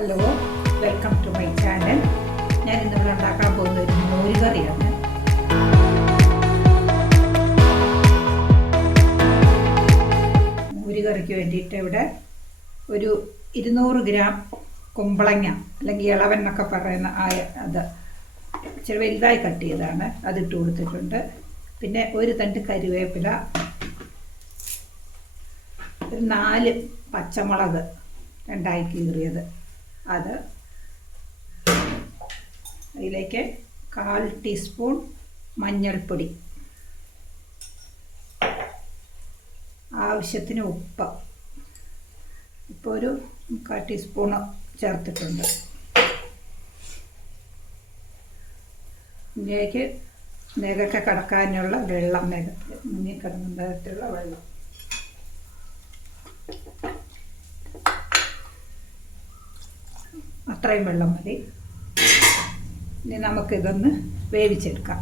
Hello, welcome to my channel. ഞാൻ ഇന്നിവിടെ ഉണ്ടാക്കാൻ പോകുന്ന ഒരു മോരുകറിയാണ്. മോരുകറിക്ക് വേണ്ടിയിട്ട് ഇവിടെ ഒരു 200 ഗ്രാം കുമ്പളങ്ങ അല്ലെങ്കിൽ ഇളവൻ എന്നൊക്കെ പറയുന്ന അത് ഇച്ചിരി വലുതായി കട്ട് ചെയ്തതാണ്, അതിട്ട് കൊടുത്തിട്ടുണ്ട്. പിന്നെ ഒരു തണ്ട് കരിവേപ്പില, ഒരു 4 പച്ചമുളക് രണ്ടായി കീറിയത്, അത് അതിലേക്ക് 1/4 ടീസ്പൂൺ മഞ്ഞൾപ്പൊടി, ആവശ്യത്തിന് ഉപ്പ്, ഇപ്പോൾ ഒരു 1/4 ടീസ്പൂൺ ചേർത്തിട്ടുണ്ട്. ഇതിലേക്ക് നെകൊക്കെ കടക്കാനുള്ള വെള്ളം, നെകത്ത് മുങ്ങിക്കിടന്ന തരത്തിലുള്ള വെള്ളം. അത്രയും വെള്ളം മതി. ഇനി നമുക്കിതൊന്ന് വേവിച്ചെടുക്കാം.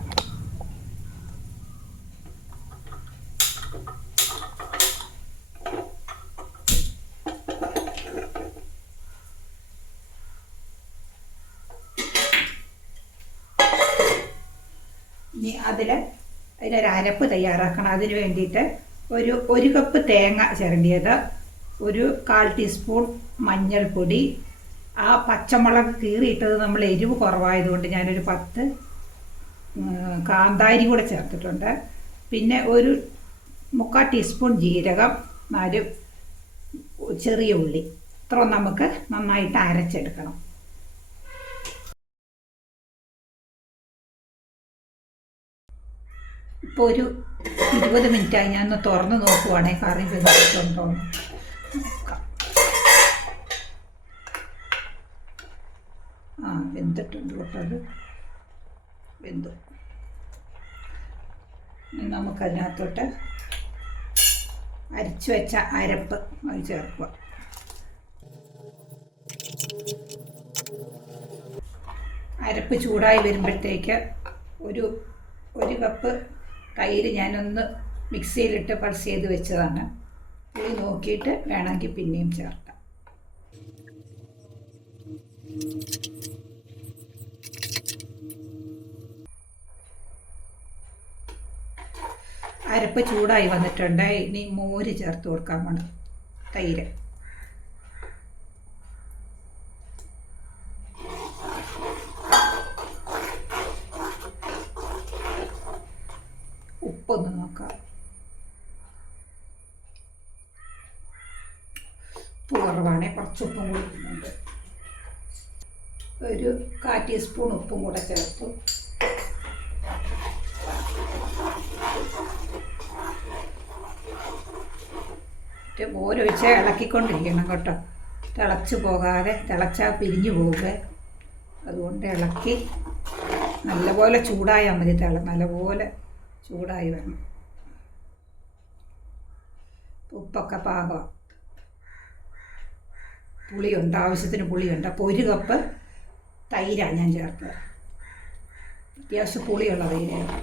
ഇനി അതിനൊരു അരപ്പ് തയ്യാറാക്കണം. അതിന് വേണ്ടിയിട്ട് ഒരു കപ്പ് തേങ്ങ ചിരണ്ടിയത്, ഒരു 1/4 ടീസ്പൂൺ മഞ്ഞൾപ്പൊടി, ആ പച്ചമുളക് കീറിയിട്ടത് നമ്മൾ എരിവ് കുറവായതുകൊണ്ട് ഞാനൊരു 10 കാന്താരി കൂടെ ചേർത്തിട്ടുണ്ട്. പിന്നെ ഒരു 3/4 ടീസ്പൂൺ ജീരകം, 4 ചെറിയ ഉള്ളി. ഇത്ര നമുക്ക് നന്നായിട്ട് അരച്ചെടുക്കണം. ഇപ്പോൾ ഒരു 20 മിനിറ്റായി. ഞാൻ ഒന്ന് തുറന്ന് നോക്കുവാണെങ്കിൽ കറി വെച്ചിട്ടുണ്ടോ നോക്കാം. വെന്തിട്ടുണ്ട് കേട്ടോ, അത് വെന്തു. നമുക്കതിനകത്തോട്ട് അരച്ചു വെച്ച അരപ്പ് അത് ചേർക്കുക. അരപ്പ് ചൂടായി വരുമ്പോഴത്തേക്ക് ഒരു കപ്പ് തൈര് ഞാനൊന്ന് മിക്സിയിലിട്ട് പൾസ് ചെയ്ത് വെച്ചതാണ്. പുളി നോക്കിയിട്ട് വേണമെങ്കിൽ പിന്നെയും ചേർക്കാം. അരപ്പ് ചൂടായി വന്നിട്ടുണ്ട്. ഇനി മോര് ചേർത്ത് കൊടുക്കാൻ വേണം, തൈര്. ഉപ്പൊന്ന് നോക്കാം. ഉപ്പ് കുറവാണേ, കുറച്ച് ഉപ്പും കൂടി ഇടുന്നുണ്ട്. ഒരു 1/4 ടീസ്പൂൺ ഉപ്പും കൂടെ ചേർത്തു. മോരൊഴിച്ച് ഇളക്കിക്കൊണ്ടിരിക്കണം കേട്ടോ, തിളച്ച് പോകാതെ. തിളച്ചാൽ പിരിഞ്ഞു പോവുക. അതുകൊണ്ട് ഇളക്കി നല്ലപോലെ ചൂടായാൽ മതി. നല്ലപോലെ ചൂടായി വരണം. ഉപ്പൊക്കെ പാകം. പുളിയുണ്ട്, ആവശ്യത്തിന് പുളിയുണ്ട്. അപ്പോൾ 1 കപ്പ് തൈരാണ് ഞാൻ ചേർത്തത്. അത്യാവശ്യം പുളിയുള്ള തൈരാണ്.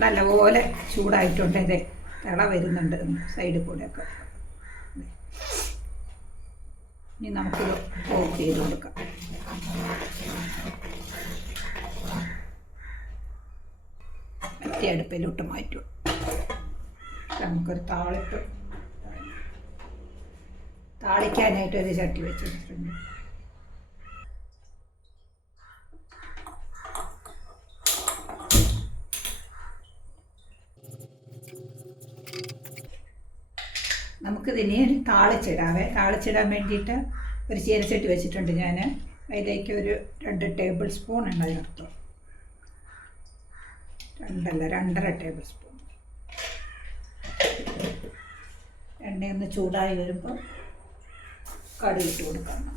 നല്ലപോലെ ചൂടായിട്ടുണ്ട്. ഇതേ തിള വരുന്നുണ്ട് സൈഡിൽ കൂടെയൊക്കെ. ഇനി നമുക്കിത് ഓഫ് ചെയ്ത് കൊടുക്കാം. മറ്റേ അടുപ്പിലോട്ട് മാറ്റും. നമുക്കൊരു താളിക്കാനായിട്ട് ഒരു ചട്ടി വെച്ചിട്ടുണ്ട്. നമുക്കിതിനെ താളിച്ചിടാൻ വേണ്ടിയിട്ട് ഒരു ചീനച്ചട്ടി വെച്ചിട്ടുണ്ട് ഞാൻ. അതിലേക്ക് ഒരു 2 ടേബിൾ സ്പൂൺ എണ്ണ ചേർത്തു. 2.5 ടേബിൾ സ്പൂൺ. എണ്ണയൊന്ന് ചൂടായി വരുമ്പോൾ കടുക് ഇട്ട് കൊടുക്കണം.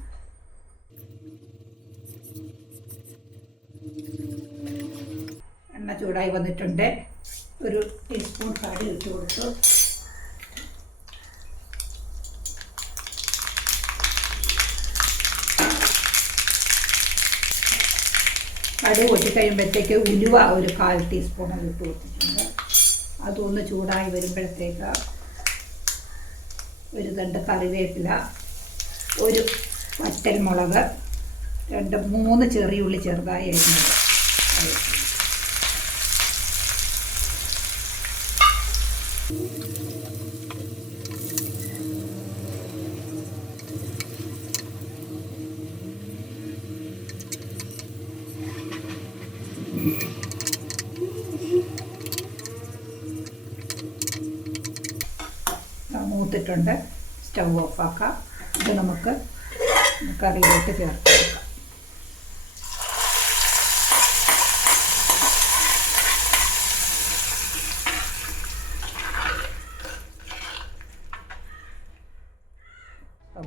എണ്ണ ചൂടായി വന്നിട്ടുണ്ട്. ഒരു ടീസ്പൂൺ കടുക് ഇട്ട് കൊടുത്തു. കടുക് പൊട്ടിക്കഴിയുമ്പോഴത്തേക്ക് ഉലുവ ഒരു 1/4 ടീസ്പൂൺ അത് ഇട്ട് കൊടുത്തിട്ടുണ്ട്. അതൊന്ന് ചൂടായി വരുമ്പോഴത്തേക്ക് ഒരു 2 കറിവേപ്പില, ഒരു വറ്റൽമുളക്, 2-3 ചെറിയുള്ളി ചെറുതായി അരിഞ്ഞത്. മൂത്തിട്ടുണ്ട്. സ്റ്റൗ ഓഫാക്കാം. ഇത് നമുക്ക് കറിയിലേക്ക് ചേർത്ത് കൊടുക്കാം.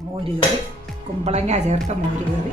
മോരുകറി, കുമ്പളങ്ങ ചേർത്ത മോരുകറി